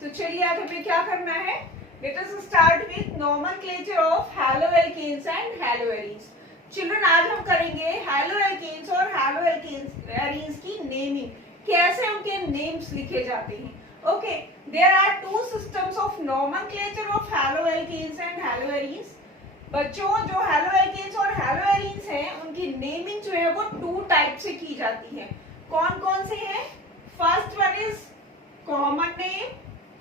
तो चलिए आज हमें क्या करना है, let us start with nomenclature of haloalkanes and haloarenes. Children, आज हम करेंगे हैलोएल्केन्स और हैलोएरीन्स की नेमिंग, कैसे उनके नेम्स लिखे जाते हैं। Okay, there are two systems of nomenclature of haloalkanes and haloarenes. बच्चों, जो हैलोएल्केन्स और हैलोएरीन्स हैं उनकी नेमिंग जो है वो टू टाइप से की जाती है। कौन कौन से हैं? First one is common name.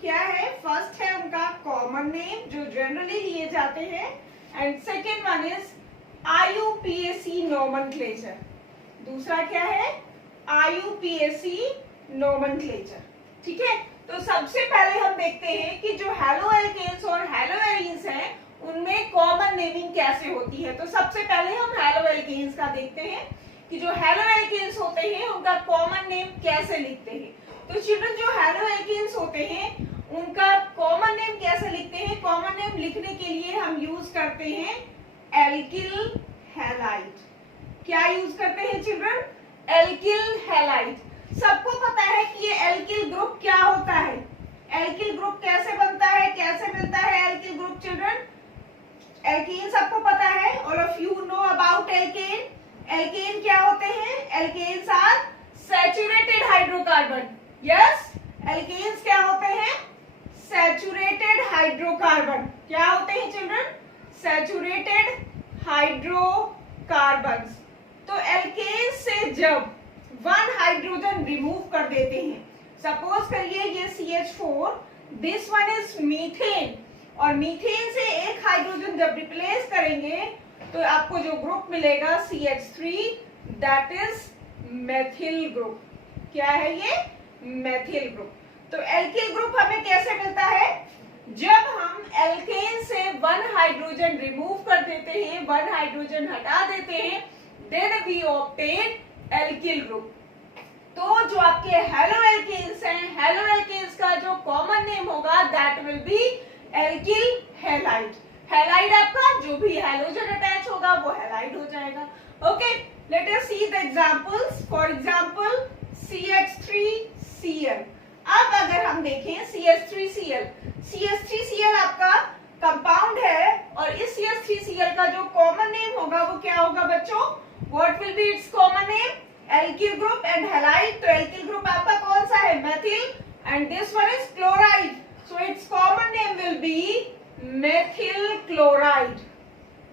क्या है? फर्स्ट है उनका कॉमन नेम जो जनरली लिए जाते हैं, and second one is IUPAC nomenclature. दूसरा क्या है? IUPAC nomenclature. ठीक है, तो सबसे पहले हम देखते हैं कि जो हैलोएल्केन्स और हैलोएरीन्स हैं उनमें कॉमन नेमिंग कैसे होती है। तो सबसे पहले हम हैलोएल्केन्स का देखते हैं कि जो हैलोएल्केन्स होते हैं उनका कॉमन नेम कैसे लिखते हैं। तो चिल्ड्रन, जो हैलोएल्केन्स होते हैं उनका कॉमन नेम कैसे लिखते हैं? कॉमन नेम लिखने के लिए हम यूज करते हैं एल्किल हैलाइड। क्या यूज करते हैं चिल्ड्रन? Alkyl halide. सबको पता है कि ये एल्किल ग्रुप क्या होता है। एल्किल ग्रुप कैसे बनता है, कैसे मिलता है एल्किल ग्रुप चिल्ड्रन? एल्केन सबको पता है, all of you know about alkane. Alkane क्या होते हैं? Alkanes are saturated hydrocarbon. Yes, alkanes क्या होते हैं? Saturated hydrocarbon. क्या होते हैं चिल्ड्रन? Saturated hydrocarbons. तो एल्केन्स से जब वन हाइड्रोजन रिमूव कर देते हैं, सपोज करिए ये CH4, this one is methane, और मीथेन से एक हाइड्रोजन जब रिप्लेस करेंगे तो आपको जो ग्रुप मिलेगा CH3, that is methyl group. क्या है ये? Methyl group. तो एल्किल ग्रुप हमें कैसे मिलता है? जब हम एल्केन से वन हाइड्रोजन रिमूव कर देते हैं, वन हाइड्रोजन हटा देते हैं, then we obtain alkyl group. तो जो आपके हैलोएल्केन्स हैं, हैलोएल्केन्स का जो कॉमन नेम होगा that will be alkyl halide. Halide आपका जो भी हैलोजन अटैच होगा वो हैलाइड हो जाएगा। Okay, let us see the examples. For example CH3Cl। अब अगर हम देखें CH3Cl आपका कंपाउंड है, और इस CH3Cl का जो कॉमन नेम होगा वो क्या होगा बच्चों? What will be it's common name? Alkyl group and halide. तो एल्किल ग्रुप आपका कौन सा है? Methyl, and this one is chloride, so it's common name will B methyl chloride.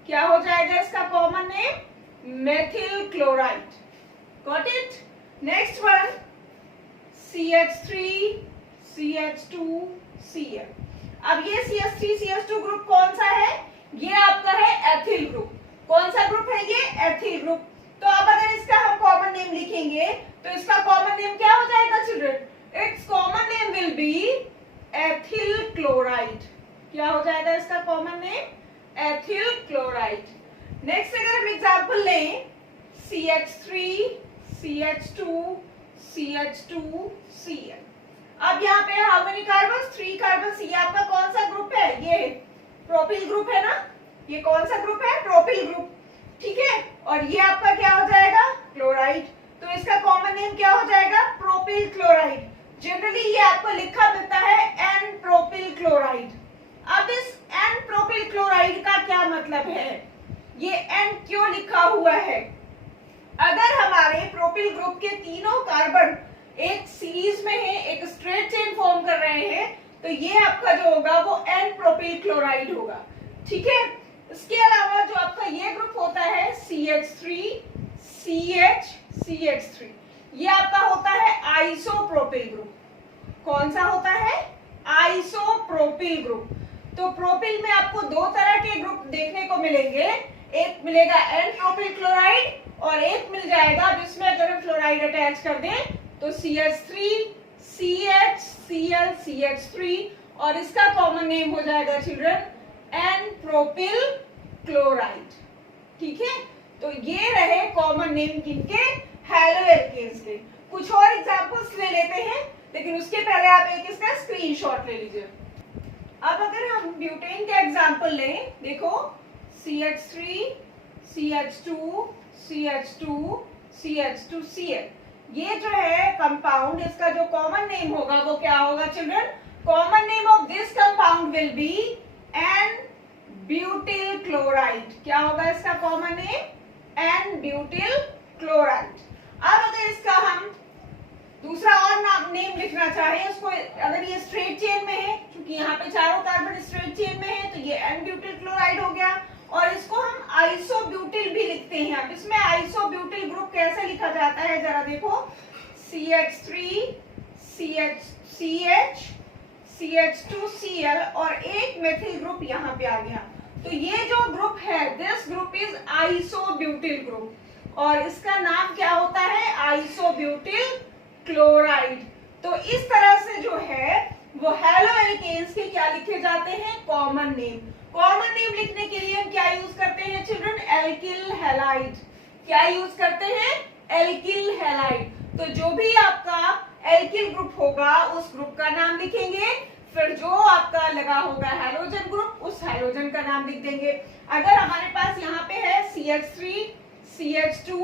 क्या हो जाएगा इसका common name? Methyl chloride. Got it? Next one CH3 CH2 Cl। अब ये CH3 CH2 ग्रुप कौन सा है? ये आपका है एथिल ग्रुप। कौन सा ग्रुप है ये? Ethyl group. तो अब अगर इसका हम कॉमन नेम लिखेंगे तो इसका कॉमन नेम क्या हो जाएगा children? It's common name will B ethyl chloride. क्या हो जाएगा इसका common name? Ethyl chloride. Next अगर हम एग्जांपल लें CH3 CH2 CH2 Cl। अब यहाँ पे हाउ मेनी कार्बन? 3 कार्बन। ये आपका कौन सा ग्रुप है? ये प्रोपिल ग्रुप है ना? ये कौन सा ग्रुप है? Propyl group. ठीक है, और ये आपका क्या हो जाएगा? क्लोराइड। तो इसका कॉमन नेम क्या हो जाएगा? Propyl chloride. जनरली ये आपको लिखा मिलता है N प्रोपिल क्लोराइड। अब इस N प्रोपिल क्लोराइड का क्या मतलब है? ये N क्यों लिखा हुआ है? अगर हमारे प्रोपिल ग्रुप के तीनों कार्बन एक सीरीज में है, एक स्ट्रेट चेन फॉर्म कर रहे हैं, तो ये आपका जो होगा वो N प्रोपिल क्लोराइड होगा। ठीक है, इसके अलावा जो आपका ये ग्रुप होता है CH3 CH CH3, ये आपका होता है आइसोप्रोपिल ग्रुप। कौन सा होता है? Isopropyl group. तो प्रोपिल में आपको दो तरह के ग्रुप देखने को मिलेंगे, एक मिलेगा N प्रोपिल क्लोराइड और एक मिल जाएगा जिसमें अगर हम क्लोराइड अटैच कर दें तो CH3 CH Cl CH3, और इसका कॉमन नेम हो जाएगा चिल्ड्रन N प्रोपिल क्लोराइड। ठीक है, तो ये रहे कॉमन नेम किनके? हैलोएल्केन्स के। कुछ और एग्जांपल्स ले लेते हैं, लेकिन उसके पहले आप एक इसका स्क्रीनशॉट ले लीजिए। अब अगर हम ब्यूटेन का एग्जांपल लें, देखो CH3 CH2 CH2 CH2Cl। ये जो है कंपाउंड, इसका जो कॉमन नेम होगा वो क्या होगा children? Common name of this compound will be n butyl chloride. क्या होगा इसका common name? N butyl chloride. अब अगर इसका हम दूसरा और नेम लिखना चाहे उसको, अगर ये स्ट्रेट चेन में है, क्योंकि यहाँ पे चारों कार्बन स्ट्रेट चेन में है, तो ये एन ब्यूटिल क्लोराइड हो गया। और इसको हम आइसोब्यूटिल भी लिखते हैं। अब इसमें आइसोब्यूटिल ग्रुप कैसे लिखा जाता है जरा देखो, CH3 CH CH2Cl और एक मेथिल ग्रुप यहाँ पे आ गया। तो ये जो ग्रुप है, this group is isobutyl group और इसका नाम क्या होता है? Isobutyl chloride. तो इस तरह से जो है वो हैलो एल्केन्स के क्या लिखे जाते हैं? Common name. कॉमन नेम लिखने के लिए हम क्या यूज करते हैं चिल्ड्रन? Alkyl halide. क्या यूज करते हैं? Alkyl halide. तो जो भी आपका एल्किल ग्रुप होगा उस ग्रुप का नाम लिखेंगे, फिर जो आपका लगा होगा हैलोजन ग्रुप उस हैलोजन का नाम लिख देंगे। अगर हमारे पास यहाँ पे है CH3 CH2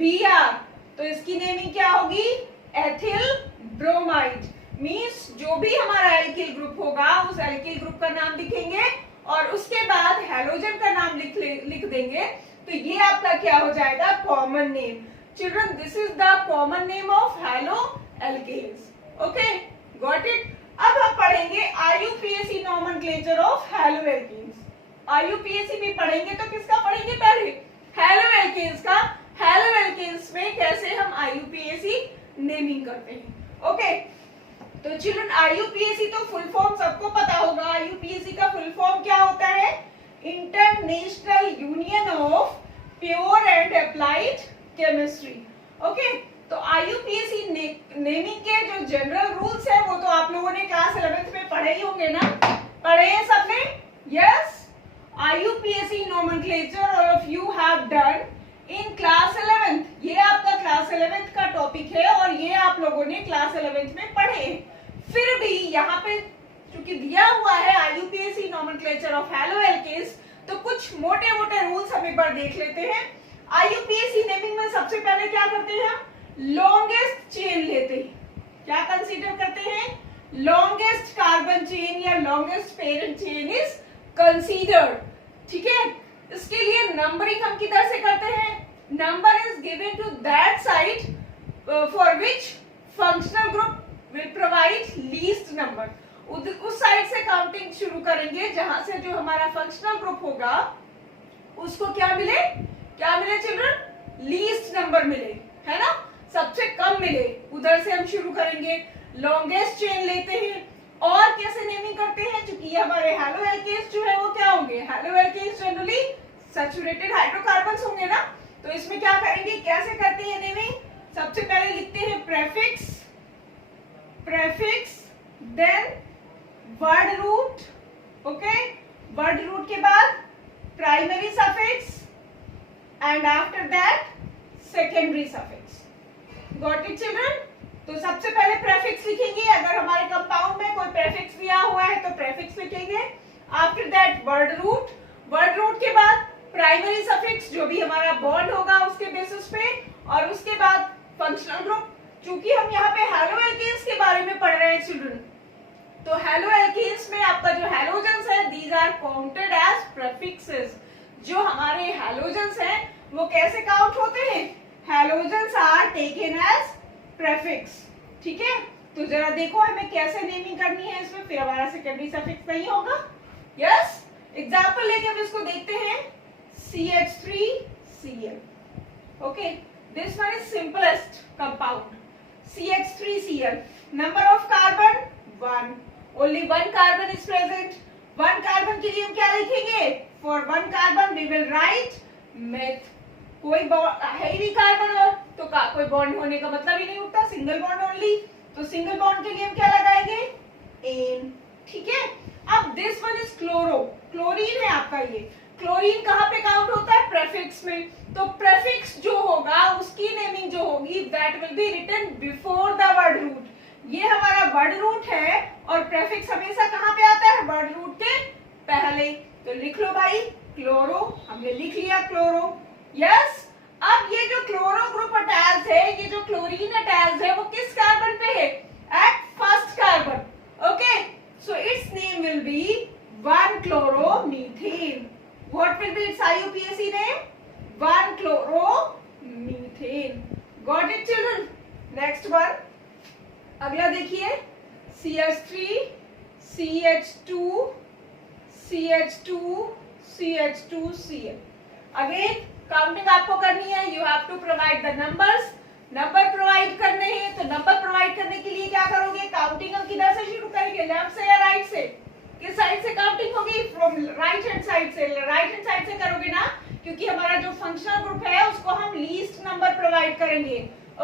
Br, तो इसकी नेमिंग क्या होगी? Ethyl bromide. मींस जो भी हमारा एल्किल ग्रुप होगा उस एल्किल ग्रुप का नाम लिखेंगे और उसके बाद हैलोजन का नाम लिख देंगे। तो ये आपका क्या हो जाएगा? Common name. Children, this is the common name of halo alkanes. Okay, got it. अब हम पढ़ेंगे IUPAC nomenclature of halo alkanes. IUPAC भी पढ़ेंगे तो किसका पढ़ेंगे? पहले हैलो एल्केन्स का। हैलो एल्केन्स में कैसे हम IUPAC नेमिंग करते हैं। ओके, तो चिल्ड्रन IUPAC तो फुल फॉर्म सबको पता होगा। IUPAC का फुल फॉर्म क्या होता है? International union of pure and applied chemistry. Okay, तो IUPAC नेमिंग के जो जनरल रूल्स है वो तो आप लोगों ने क्लास 11th में पढ़े ही होंगे ना? पढ़े हैं सबने? Yes, IUPAC nomenclature all of you have done in class 11th। ये आपका क्लास 11th का टॉपिक है और ये आप लोगों ने क्लास 11th में पढ़े। फिर भी यहाँ पे चूंकि दिया हुआ है IUPAC nomenclature of halo alkanes, तो कुछ मोटे मोटे रूल्स हम एक बार देख लेते हैं। IUPAC नेमिंग में सबसे पहले क्या करते हैं? लॉन्गेस्ट चेन लेते हैं। क्या कंसीडर करते हैं? लॉन्गेस्ट कार्बन चेन या longest parent chain is considered. ठीक है, इसके लिए नंबरिंग हम किधर से करते हैं? Number is given to that side for which functional group will provide least number. उस साइड से काउंटिंग शुरू करेंगे जहां से जो हमारा फंक्शनल ग्रुप होगा उसको क्या मिले? क्या मिले चिल्ड्रन? लीस्ट नंबर मिले, है ना? सबसे कम मिले, उधर से हम शुरू करेंगे। लॉन्गेस्ट चेन लेते हैं और कैसे नेमिंग करते हैं? क्योंकि ये हमारे हैलो एल्केन्स जो है वो क्या होंगे? Halo alkanes generally saturated hydrocarbons होंगे ना? तो इसमें क्या करेंगे? कैसे करते हैं नेमिंग? सबसे पहले लिखते हैं prefix, then word root. Okay, word root के बाद primary suffix and after that secondary suffix. Got it children? तो सबसे पहले प्रेफिक्स लिखेंगे। अगर हमारे कंपाउंड में कोई प्रेफिक्स दिया हुआ है तो प्रेफिक्स लिखेंगे। आफ्टर दैट वर्ड रूट के बाद प्राइमरी सफिक्स, जो भी हमारा बॉन्ड होगा उसके बेसिस पे, और उसके बाद फंक्शनल ग्रुप। चूंकि हम यहाँ पे हैलो एल्केन्स के बारे में पढ़ रहे हैं चिल्ड्रन, तो हैलो एल्केन्स में आपका जो हैलोजेंस है these are counted as prefixes. जो हमारे हैलोजेंस हैं वो कैसे काउंट होते हैं? Halogens are taken as prefix. ठीक है, तो जरा देखो हमें कैसे नेमिंग करनी है इसमें, फिर हमारा सेकेंडरी सफिक्स नहीं होगा। यस, एग्जांपल लेके हम इसको देखते हैं। CH3Cl। Okay, this one is simplest compound, CH3Cl। Number of carbon 1, only 1 carbon is present. 1 carbon के लिए हम क्या लिखेंगे? For 1 carbon we will write meth. कोई है ही नहीं कार्बन और तो कोई बॉन्ड होने का मतलब ही नहीं उठता, सिंगल बॉन्ड ओनली। तो सिंगल बॉन्ड के लिए हम क्या लगाएंगे? एन। ठीक है, अब this one is chloro, chlorine है आपका। ये क्लोरीन कहाँ पे काउंट होता है? प्रेफिक्स में। तो प्रेफिक्स जो होगा उसकी नेमिंग जो होगी that will be written before the word root. ये हमारा वर्ड रूट है और प्रेफिक्स हमेशा कहाँ पे आता है? वर्ड रूट के पहले। तो लिख लो भाई क्लोरो, हमने लिख लिया क्लोरो। यस, अब ये जो क्लोरो ग्रुप अटैच है, ये जो क्लोरीन अटैच है वो किस कार्बन पे है? At first carbon. Okay, will be 1-chloromethane. What will be its IUPAC name? 1-chloromethane. Got it children? Next one. अगला देखिए CH3 CH2 CH2 CH2 Cl. Again counting आपको करनी है. You have to provide the numbers. Number provide करने हैं तो number provide करने के लिए क्या करोगे? काउंटिंग हम किधर से शुरू करेंगे? लेफ्ट से या राइट से? किस साइड से काउंटिंग होगी? फ्रॉम राइट हैंड साइड से. राइट हैंड साइड से करोगे ना, क्योंकि हमारा जो फंक्शनल ग्रुप है उसको हम लीस्ट नंबर प्रोवाइड करेंगे.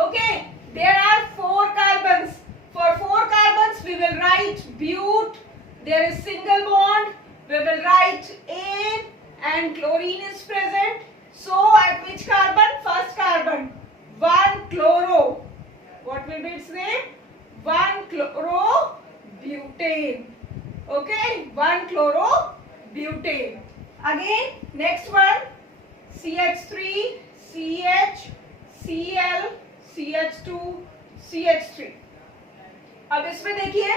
Okay, there are 4 carbons. For 4 carbons we will write but. There is single bond. We will write n and chlorine is present. So at which carbon? First carbon 1-chloro. What will be its name? 1-chlorobutane. Okay, 1-chlorobutane. Again, next one, CH3, CH, Cl, CH2, CH3. अब इसमें देखिए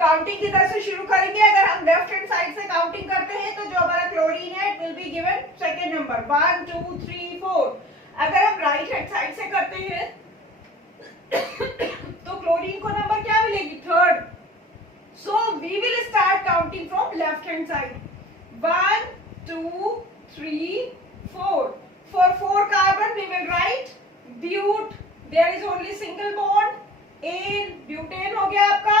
counting किधर से शुरू करेंगे. अगर हम left hand side से काउंटिंग करते हैं तो जो हमारा क्लोरीन है, it will be given second number 1 2 3 4. अगर हम राइट हैंड साइड से करते हैं तो क्लोरीन को नंबर क्या मिलेगी? Third. So we will start counting from left hand side. 1 2 3 4. For 4 carbon we will write but. There is only single bond. N butane हो गया आपका.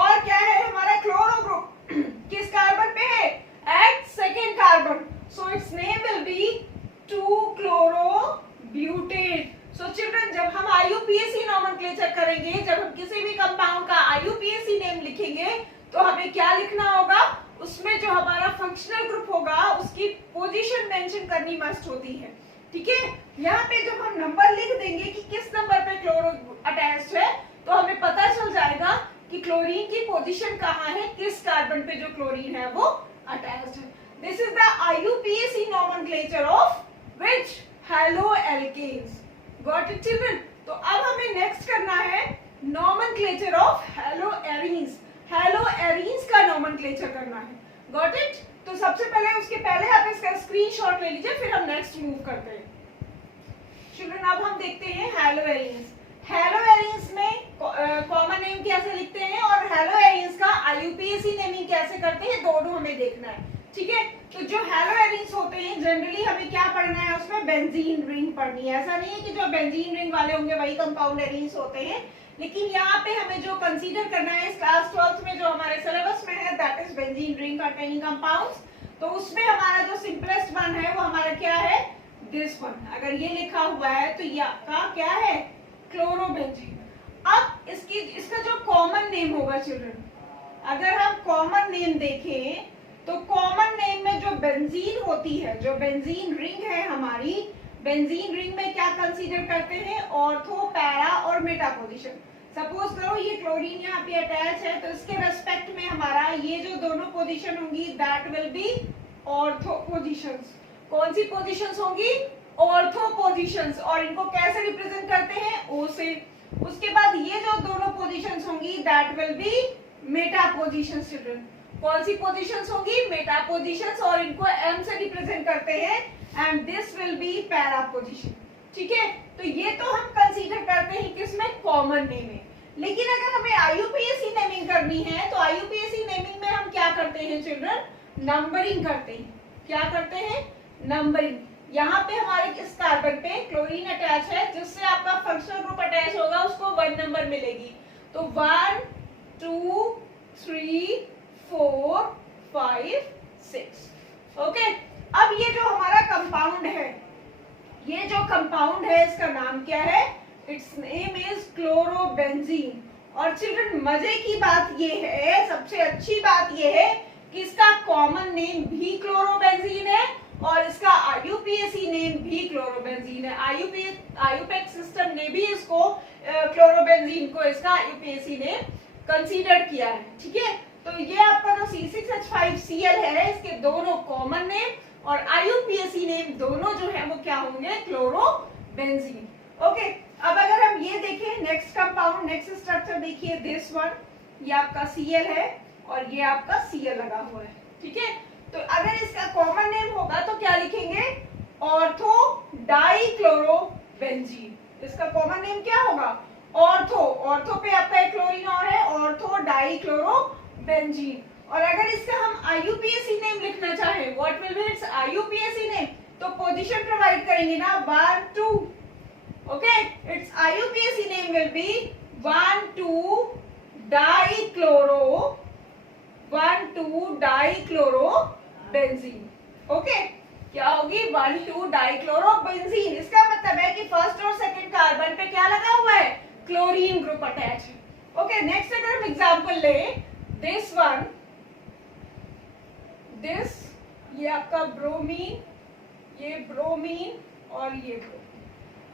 और क्या है हमारा क्लोरो ग्रुप? किस कार्बन पे है? At second carbon. So its name will be 2-chlorobutane. So children, जब हम IUPAC नोमेनक्लेचर करेंगे, जब हम किसी भी कंपाउंड का IUPAC नेम लिखेंगे तो हमें क्या लिखना होगा? उसमें जो हमारा फंक्शनल ग्रुप होगा उसकी पोजीशन मेंशन करनी मस्ट होती है. ठीक है, यहाँ पे जब हम नंबर लिख देंगे कि किस नंबर पे क्लोरो अटैच्ड है तो हमें पता चल जाएगा कि क्लोरीन की पोजीशन कहाँ है, किस कार्बन पे जो क्लोरीन है वो अटैच्ड है. This is the IUPAC nomenclature of which? Haloalkanes. Got it children? तो अब हमें नेक्स्ट करना है nomenclature of haloarenes. Haloarenes का nomenclature करना है. Got it? तो सबसे पहले उसके पहले आप इसका स्क्रीनशॉट ले लीजिए, फिर हम नेक्स्ट मूव करते हैं. चिल्ड्रन अब हम देखते हैं haloarenes. haloarenes में कॉमन नेम कैसे लिखते हैं और haloarenes का IUPAC नेमिंग कैसे करते हैं, दोनों हमें देखना है. ठीक है, तो जो हैलोएरीन्स होते हैं जनरली हमें क्या पढ़ना है? उसमें बेंजीन रिंग पढ़नी है. ऐसा नहीं है कि जो बेंजीन रिंग वाले होंगे वही कंपाउंड एरीन्स होते हैं, लेकिन यहाँ पे हमें जो कंसीडर करना है इस क्लास 12th में जो हमारे सिलेबस में है, that is benzene ring containing compounds. तो उसमें हमारा जो सिंपलेस्ट वन है वो हमारा क्या है? This one. अगर ये लिखा हुआ है तो ये आपका क्या है? क्लोरोबेंजीन. अब इसका जो कॉमन नेम होगा चिल्ड्रन, अगर हम कॉमन नेम देखें तो कॉमन नेम में जो बेंजीन होती है, जो बेंजीन रिंग है हमारी, बेंजीन रिंग में क्या कंसीडर करते हैं? ऑर्थो, पैरा और मेटा पोजीशन. सपोज करो ये क्लोरीन यहाँ पे अटैच है तो इसके रेस्पेक्ट में हमारा ये जो दोनों पोजीशन होंगी that will B ortho positions. कौन सी पोजीशंस होंगी? Ortho positions. और इनको कैसे रिप्रेजेंट करते हैं? ओ से. उसके बाद ये जो दोनों पोजीशंस होंगी that will B Meta positions. Children कौन सी पोजीशंस होंगी? Meta positions. और इनको m से रिप्रेजेंट करते हैं and this will be para position. ठीक है, तो ये तो हम कंसीडर करते हैं किसमें? कॉमन नेम में. लेकिन अगर हमें IUPAC नेमिंग करनी है तो IUPAC नेमिंग में हम क्या करते हैं चिल्ड्रन? नंबरिंग करते हैं. क्या करते हैं? नंबरिंग. यहाँ पे हमारे इस कार्बन पे क्लोरीन अटैच है, जिससे आपका फंक्शनल ग्रुप अटैच होगा उसको 1 नंबर मिलेगी. तो 1 2 3 4 5 6. ओके, अब ये जो हमारा कंपाउंड है, ये जो कंपाउंड है इसका नाम क्या है? It's name is chlorobenzene. और चिल्ड्रन मजे की बात ये है, सबसे अच्छी बात ये है कि इसका कॉमन नेम भी क्लोरोबेंजीन है और इसका IUPAC नेम भी क्लोरोबेंजीन है. IUPAC सिस्टम ने भी इसको क्लोरोबेंजीन को इसका IUPAC नेम कंसीडर किया है. ठीक है, तो ये आपका जो C6H5Cl है इसके दोनों कॉमन नेम और IUPAC नेम दोनों जो है वो क्या होंगे? क्लोरोबेंजीन. ओके, अब अगर हम ये देखें नेक्स्ट कंपाउंड, नेक्स्ट स्ट्रक्चर देखिए दिस वन. ये आपका Cl है, और ये आपका Cl लगा हुआ है, ठीक है। तो अगर इसका कॉमन नेम होगा तो क्या लिखेंगे, ऑर्थो डाइक्लोरोबेंजीन। इसका कॉमन नेम क्या होगा, ऑर्थो, ऑर्थो पे आपका एक क्लोरीन और है, ऑर्थो डाइक्लोरोबेंजीन। और अगर इसका हम IUPAC नेम लिखना चाहें, what will be it's IUPAC name, तो पोजीशन प्रोवाइड करेंगे ना 1 2, okay. It's IUPAC name will B 1 2 dichlorobenzene, okay. क्या होगी, 1 2 डाइक्लोरोबेंजीन। इसका मतलब है कि फर्स्ट और सेकंड कार्बन पे क्या लगा हुआ है, क्लोरीन ग्रुप अटैच है, ओके। नेक्स्ट अगर हम एग्जांपल ले, दिस वन, दिस, ये आपका ब्रोमीन, ये ब्रोमीन और ये ब्रोमीन।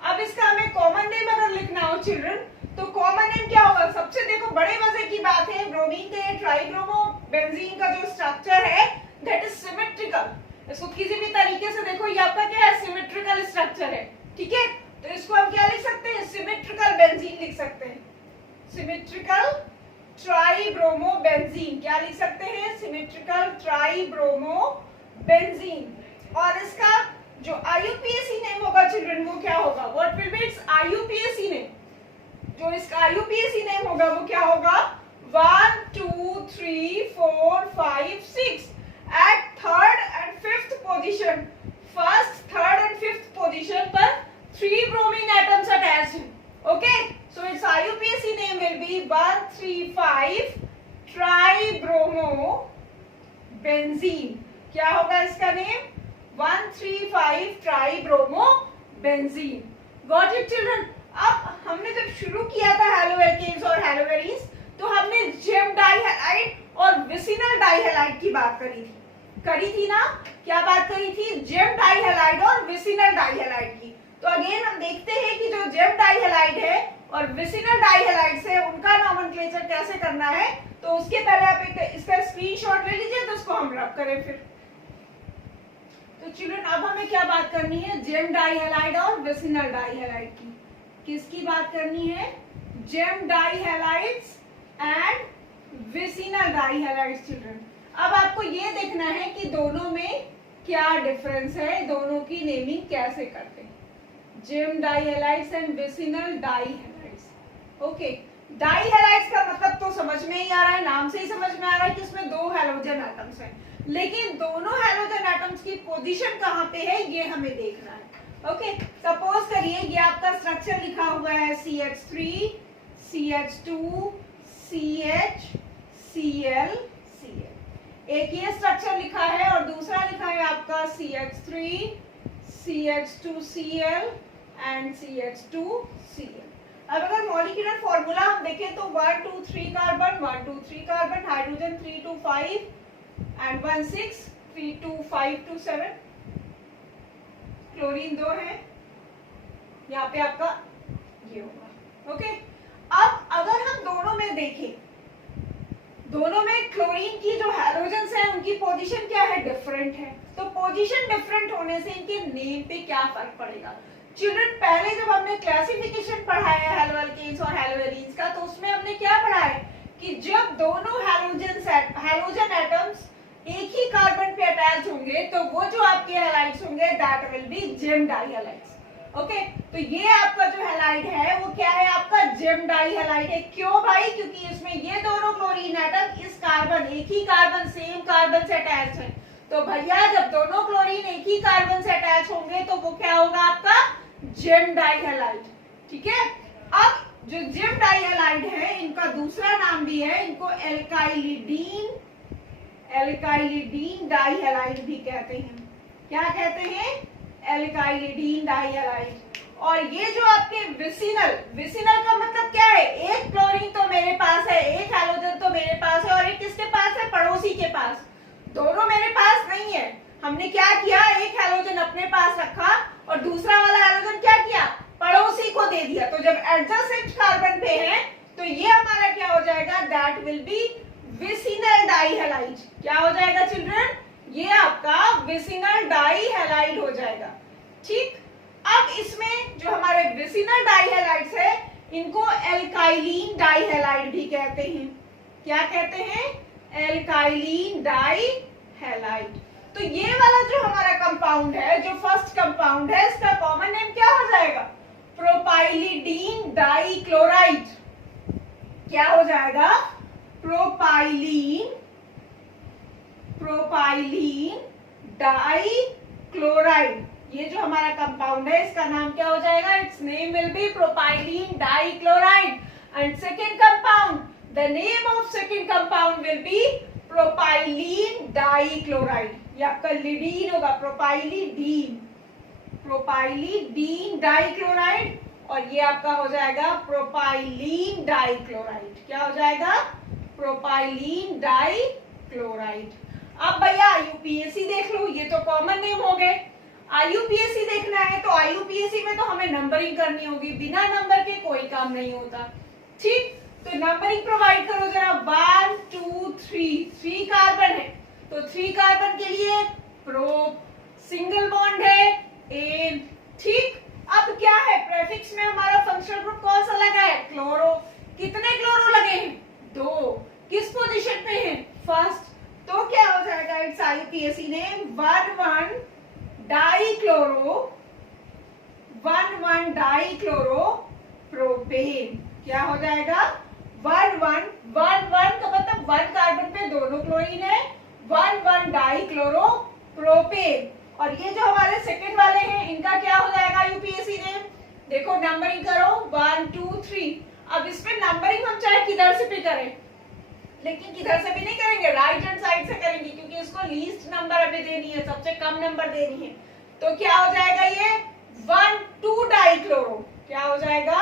अब इसका हमें कॉमन नेम अगर लिखना हो चिल्ड्रन, तो कॉमन नेम क्या होगा, सबसे देखो बड़े मजे की बात है, ब्रोमीन के ट्राइब्रोमोबेंजीन का जो स्ट्रक्चर है दैट इज सिमेट्रिकल। इसको किसी भी तरीके से देखो, ये आपका क्या है, सिमेट्रिकल स्ट्रक्चर है, ठीक है। तो इसको हम क्या लिख सकते हैं, सिमेट्रिकल बेंजीन लिख सकते हैं, सिमेट्रिकल ट्राइब्रोमोबेंजीन। क्या लिख सकते हैं, सिमेट्रिकल ट्राइब्रोमोबेंजीन। और इसका जो IUPAC नेम होगा चिल्ड्रन, वो क्या होगा, what will be it's IUPAC name. जो इसका IUPAC नेम होगा वो क्या होगा, 1 2 3 4 5 6 at third and fifth position, first third and fifth position पर 3 ब्रोमीन एटम्स अटैच्ड हैं, okay. So it's IUPAC name will be 135 tribromobenzene. क्या होगा इसका name, 135 tribromobenzene. Got it children. अब हमने जब शुरू किया था हैलो एल्केन्स और हैलो एरीन्स, तो हमने जेम डाइहैलाइड और विसिनल डाइहैलाइड की बात करी थी ना। क्या बात करी थी, जेम डाइहैलाइड और विसिनल डाइहैलाइड की। तो अगेन हम देखते हैं कि जो जेम डाइहैलाइड है और विसिनल डाइहैलाइड से उनका नॉमेनक्लेचर कैसे करना है। तो उसके पहले आप इसका स्क्रीनशॉट ले लीजिए, तो उसको हम रब करें फिर। तो चिल्ड्रन अब हमें क्या बात करनी है, जेम डाइहैलाइड और विसिनल डाइहैलाइड की। किसकी बात करनी है, जेम डाइहैलाइड्स एंड विसिनल डाइहैलाइड्स चिल्ड्रन। अब आपको ये देखना है कि दोनों में क्या डिफरेंस है, दोनों की नेमिंग कैसे करते हैं, जेम डाइहैलाइड्स एंड विसिनल डाइहैलाइड्स, ओके। डाइहैलाइड्स का मतलब तो समझ में ही आ रहा है, नाम से ही समझ में आ रहा है कि इसमें 2 हैलोजन एटम्स हैं, लेकिन दोनों हैलोजन एटम्स की पोजीशन कहाँ पे है ये हमें देखना है, ओके। सपोज करिए ये आपका स्ट्रक्चर लिखा हुआ है CH3 CH2 CH Cl Cl, एक ये स्ट्रक्चर लिखा है और दूसरा लिखा है आपका CH3 CH2 Cl and CH2 Cl। अब अगर मॉलिक्यूलर फॉर्मूला हम देखें तो 1 2 3 carbon, 1 2 3 carbon, hydrogen 3 2 5 and 1 6 3 2 5 2 7, chlorine 2 है, यहाँ पे आपका ये होगा, ओके। अब अगर हम दोनों में देखें, दोनों में क्लोरीन की जो हैलोजन्स हैं उनकी पोजीशन क्या है, डिफरेंट है। तो पोजीशन डिफरेंट होने से इनके नेम पे क्या फर्क पड़ेगा। चिल्ड्रन पहले जब हमने क्लासिफिकेशन पढ़ाया है हैलो एल्केन्स और हैलो एरीन्स का, तो उसमें हमने क्या पढ़ा है कि जब दोनों हैलोजन एटम्स एक ही कार्बन पे अटैच होंगे तो वो जो आपके हैलाइड्स होंगे that will be gem dihalides, okay. तो ये आपका जो हैलाइड है वो क्या है, आपका जेम डाइहैलाइड है। क्यों भाई, क्योंकि इसमें ये दोनों क्लोरीन एटम इस कार्बन, एक ही कार्बन सेम कार्बन से अटैच है। तो भैया जब दोनों क्लोरीन एक ही कार्बन से अटैच होंगे तो वो क्या होगा, आपका जेम डाइहैलाइड, ठीक है। अब जो जेम डाइहैलाइड है इनका दूसरा नाम भी है, इनको एल्काइलिडीन डाइहैलाइड भी कहते हैं। क्या कहते हैं, एल्काइलिडीन डाइहैलाइड। और ये जो आपके विसिनल का मतलब क्या है, एक क्लोरीन तो मेरे पास है, एक हैलोजन तो मेरे पास है और एक किसके पास है, पड़ोसी के पास। दोनों मेरे पास नहीं है। हमने क्या किया, एक हैलोजन अपने पास रखा और दूसरा वाला हैलोजन क्या किया, पड़ोसी को दे दिया। तो जब एडजेसेंट कार्बन पे है तो ये हमारा क्या हो जाएगा, दैट विल बी विसिनल डाइहैलाइड। क्या हो जाएगा चिल्ड्रन, ये आपका विसिनल डाइहैलाइड हो जाएगा, ठीक। अब इसमें जो हमारे विसिनल डाइहैलाइड्स है इनको एल्काइलिन डाइहैलाइड भी कहते हैं। क्या कहते हैं, प्रोपाइलीन डाई हैलाइड। तो ये वाला जो हमारा कंपाउंड है, जो फर्स्ट कंपाउंड है, इसका कॉमन नेम क्या हो जाएगा? प्रोपाइलिडीन डाइक्लोराइड। क्या हो जाएगा? Propylene dichloride. ये जो हमारा कंपाउंड है, इसका नाम क्या हो जाएगा? It's name will B propylene dichloride. And second compound, the name of second compound will B propylene dichloride. ये आपका लिडीन होगा, प्रोपाइलीडीन डाइक्लोराइड, और ये आपका हो जाएगा प्रोपाइलीन डाइक्लोराइड। क्या हो जाएगा? Propylene dichloride. अब भैया आईयूपीएसी देख लो, ये तो कॉमन नेम हो गए। आईयूपीएसी देखना है तो आईयूपीएसी में तो हमें नंबरिंग करनी होगी, बिना नंबर के कोई काम नहीं होता। ठीक, तो नंबरिंग प्रोवाइड करो जरा। 1 2 3, 3 कार्बन है तो 3 कार्बन के लिए प्रो, सिंगल बॉन्ड है एन। ठीक, अब क्या है? प्रेफिक्स में हमारा फंक्शनल ग्रुप कौन सा लगा है? क्लोरो। कितने क्लोरो लगे हैं? 2। किस पोजीशन पे है? फर्स्ट। तो क्या हो जाएगा? It's IUPAC name 1 1 dichloro propane. क्या हो जाएगा? 1 1 का मतलब 1 कार्बन पे दोनों क्लोरीन है, 1 डाइक्लोरो प्रोपेन। और ये जो हमारे सेकंड वाले हैं, इनका क्या हो जाएगा यूपीएसी नेम? देखो नंबरिंग करो 1 2 3। अब इसमें नंबरिंग हम चाहे किधर से भी करें, लेकिन किधर से भी नहीं करेंगे, राइट हैंड साइड से करेंगे, क्योंकि इसको लीस्ट नंबर हमें देनी है, सबसे कम नंबर देनी है। तो क्या हो जाएगा? ये 1 2 डाइक्लोरो। क्या हो जाएगा?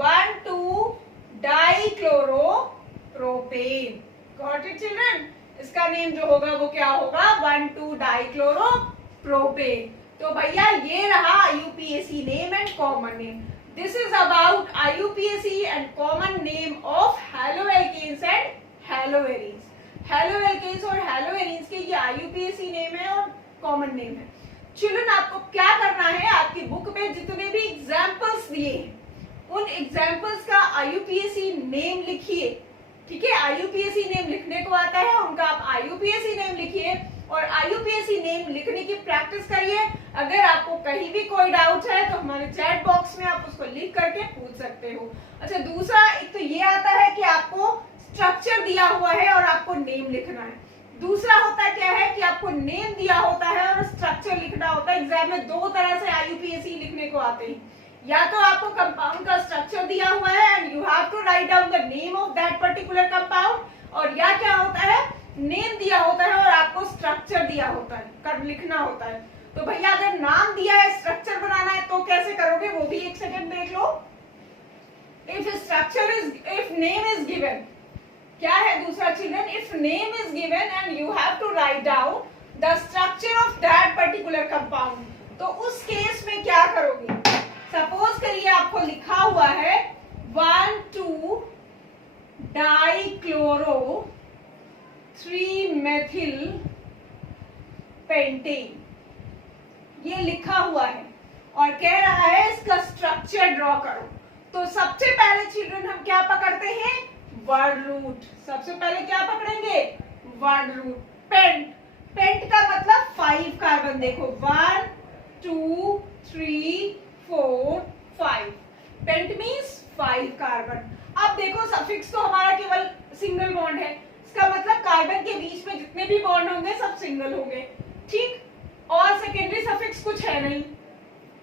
1 2 dichloro propane. Got it children? इसका नेम जो होगा वो क्या होगा? 1 2 डाइक्लोरो प्रोपेन। तो भैया ये रहा IUPAC name and common name. This is about IUPAC and common name of haloalkanes and haloarenes. Haloalkanes और हैलोएरीन्स के ये आईयूपीएसी नेम है और कॉमन नेम है। चिल्ड्रन, आपको क्या करना है? आपकी बुक में जितने भी एग्जाम्पल्स दिए हैं, उन एग्जाम्पल्स का आईयूपीएसी नेम लिखिए। ठीक है, आईयूपीएसी नेम लिखने को आता है, उनका आप आईयूपीएसी नेम लिखिए और आईयूपीएसी नेम लिखने की प्रैक्टिस करिए। अगर आपको कहीं भी कोई डाउट है तो हमारे चैट बॉक्स में आप उसको लिख करके पूछ सकते हो। अच्छा, दूसरा एक तो ये आता है कि आपको स्ट्रक्चर दिया हुआ है और आपको नेम लिखना है। दूसरा होता क्या है कि आपको नेम दिया होता है और स्ट्रक्चर लिखना होता है। एग्जाम में 2 तरह से आईयूपीएसी लिखने को आते हैं, या तो आपको कंपाउंड का स्ट्रक्चर दिया हुआ है and you have to write down the name of that particular compound, और या क्या होता है, नेम दिया होता है और आपको स्ट्रक्चर दिया होता है, कर लिखना होता है। तो भैया अगर नाम दिया है, स्ट्रक्चर बनाना है, तो कैसे करोगे वो भी एक सेकंड देख लो। इफ नेम इज गिवन, क्या है दूसरा children? If name is given and you have to write down the structure of that particular compound, तो उस केस में क्या करोगे? सपोज करिए आपको लिखा हुआ है 1 2 डाइक्लोरो 3 मेथिल पेंटेन, ये लिखा हुआ है और कह रहा है इसका स्ट्रक्चर ड्रॉ करो। तो सबसे पहले चिल्ड्रन हम क्या पकड़ते हैं? Word root. सबसे पहले क्या पकड़ेंगे? Word root. पेंट का मतलब 5 कार्बन। देखो 1 2 3 4 5, पेंट मीन्स 5 कार्बन। अब देखो सफिक्स तो हमारा केवल सिंगल बॉन्ड है, इसका मतलब कार्बन के बीच में जितने भी बॉन्ड होंगे सब सिंगल होंगे। ठीक, और सेकेंडरी सफिक्स कुछ है नहीं,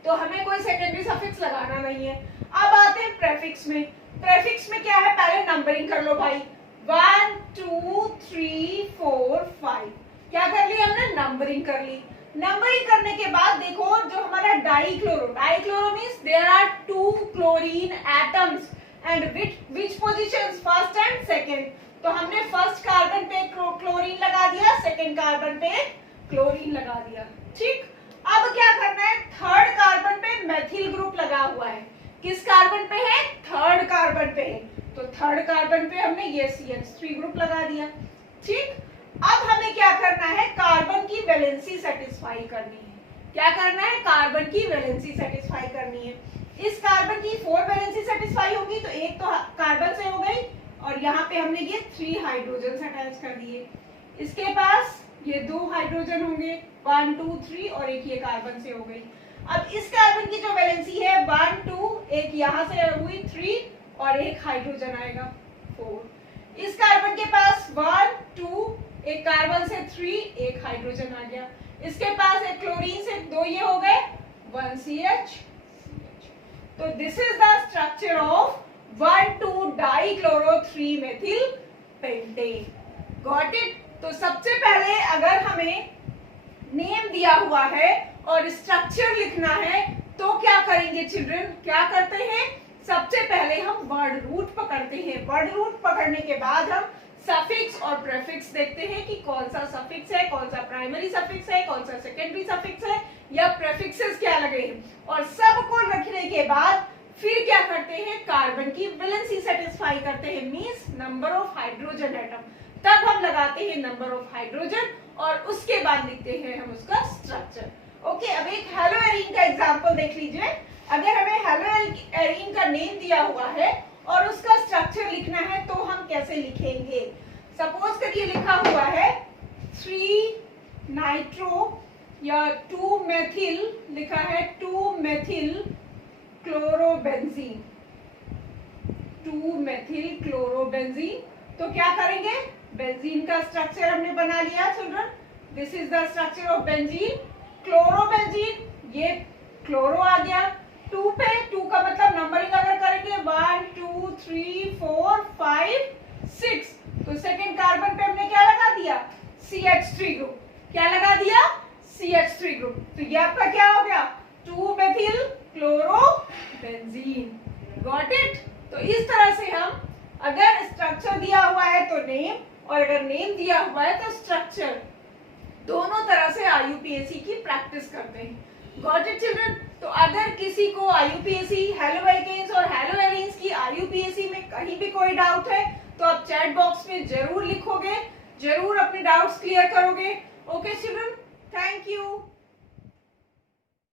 तो हमें कोई सेकेंडरी सफिक्स लगाना नहीं है। अब आते हैं प्रेफिक्स में। प्रेफिक्स में क्या है? पहले नंबरिंग कर लो भाई, 1 2 3 4 5। क्या कर ली हमने? नंबरिंग कर ली। नंबरिंग करने के बाद देखो जो हमारा dichloro means there are 2 chlorine atoms and which positions? First and second. तो हमने फर्स्ट कार्बन पे क्लोरीन लगा दिया, सेकंड कार्बन पे क्लोरीन लगा दिया। ठीक, अब क्या करना है? थर्ड कार्बन पे मेथिल ग्रुप लगा हुआ है। किस कार्बन पे है? थर्ड कार्बन पे है, तो थर्ड कार्बन पे हमने ये CH3 ग्रुप लगा दिया। ठीक, अब हमें क्या करना है? कार्बन की वैलेंसी सेटिस्फाई करनी है। क्या करना है? कार्बन की वैलेंसी सेटिस्फाई करनी है। इस कार्बन की 4 वैलेंसी सेटिस्फाई होगी, तो एक तो कार्बन से हो गई और यहाँ पे हमने ये 3 हाइड्रोजन अटैच कर दिए। इसके पास ये 2 हाइड्रोजन होंगे, 1 2 3, और एक ये कार्बन से हो गई। अब इस कार्बन की जो वैलेंसी है 1 2, एक यहाँ से हुई 3 और एक हाइड्रोजन आएगा 4। इस कार्बन के पास 1 2, एक कार्बन से 3, एक हाइड्रोजन आ गया। इसके पास एक क्लोरीन से 2 ये हो गए 1 CH। तो this is the structure of 1,2 dichloro 3 methyl pentane. Got it? तो सबसे पहले अगर हमें नेम दिया हुआ है और स्ट्रक्चर लिखना है तो क्या करेंगे चिल्ड्रन? क्या करते हैं? सबसे पहले हम वर्ड रूट पकड़ते हैं। वर्ड रूट पकड़ने के बाद हम सफिक्स और प्रेफिक्स देखते हैं कि कौन सा सफिक्स है, कौन सा प्राइमरी सफिक्स है, कौन सा सेकेंडरी सफिक्स है, या प्रेफिक्सेस क्या लगे हैं। और सबको रखने के बाद फिर क्या करते हैं? कार्बन की वैलेंसी सेटिस्फाई करते हैं, means number of hydrogen atom. तब हम लगाते हैं नंबर ऑफ हाइड्रोजन और उसके बाद लिखते हैं हम उसका स्ट्रक्चर। ओके, अब एक हेलो एरीन का एग्जांपल देख लीजिए। अगर हमें हेलो एरीन का नेम दिया हुआ है और उसका स्ट्रक्चर लिखना है तो हम कैसे लिखेंगे? सपोज करिए लिखा हुआ है 3 नाइट्रो या 2 मेथिल, लिखा है 2 मेथिल क्लोरोबेंजीन, 2 मेथिल क्लोरोबेंजीन। तो क्या करेंगे? बेंजीन का स्ट्रक्चर हमने बना लिया children. This is the structure of benzene. Chlorobenzene, ये क्लोरो आ गया। 2 पे, 2 का मतलब नंबरिंग अगर करेंगे 1 2 3 4 5 6, तो सेकेंड कार्बन पे हमने क्या लगा दिया? CH3 group. क्या लगा दिया? CH3 group. तो ये आपका क्या हो गया? 2 मेथिल क्लोरोबेंजीन। Got it? तो इस तरह से हम अगर स्ट्रक्चर दिया हुआ है तो नेम, और अगर नेम दिया हुआ है तो स्ट्रक्चर, दोनों तरह से IUPAC की प्रैक्टिस करते हैं। Got it children? तो अगर किसी को IUPAC, हेलो एल्केन्स और हेलो एरीन्स की IUPAC में कहीं भी कोई डाउट है तो आप चैट बॉक्स में जरूर लिखोगे, जरूर अपने डाउट्स क्लियर करोगे। Okay children, thank you.